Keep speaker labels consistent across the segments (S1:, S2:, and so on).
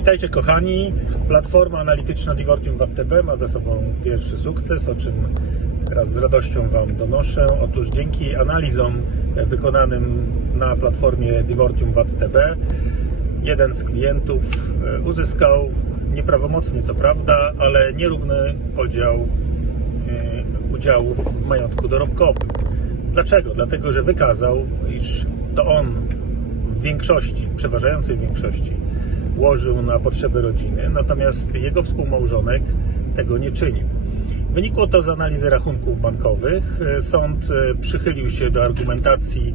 S1: Witajcie kochani. Platforma analityczna Divortium w ATB ma za sobą pierwszy sukces, o czym teraz z radością Wam donoszę. Otóż dzięki analizom wykonanym na platformie Divortium w ATB jeden z klientów e, uzyskał nieprawomocnie co prawda, ale nierówny podział e, udziałów w majątku dorobkowym. Dlaczego? Dlatego, że wykazał, iż to on w większości, przeważającej większości łożył na potrzeby rodziny, natomiast jego współmałżonek tego nie czynił. Wynikło to z analizy rachunków bankowych. Sąd e, przychylił się do argumentacji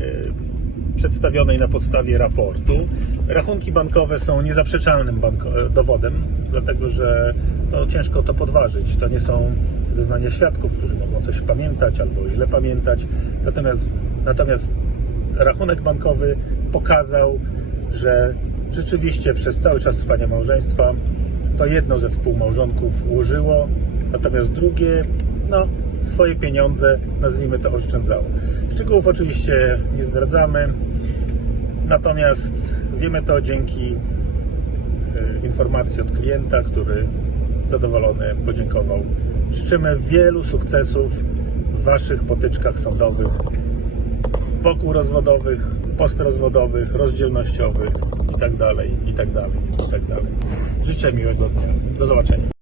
S1: e, przedstawionej na podstawie raportu. Rachunki bankowe są niezaprzeczalnym e, dowodem, dlatego że no, ciężko to podważyć. To nie są zeznania świadków, którzy mogą coś pamiętać albo źle pamiętać. Natomiast, natomiast rachunek bankowy pokazał, że rzeczywiście przez cały czas trwania małżeństwa to jedno ze współmałżonków ułożyło, natomiast drugie, no, swoje pieniądze, nazwijmy to, oszczędzało. Szczegółów oczywiście nie zdradzamy, natomiast wiemy to dzięki e, informacji od klienta, który zadowolony podziękował. Życzymy wielu sukcesów w Waszych potyczkach sądowych wokół rozwodowych, postrozwodowych, rozdzielnościowych i tak dalej, i tak dalej, i tak dalej. Życzę miłego dnia. Do zobaczenia.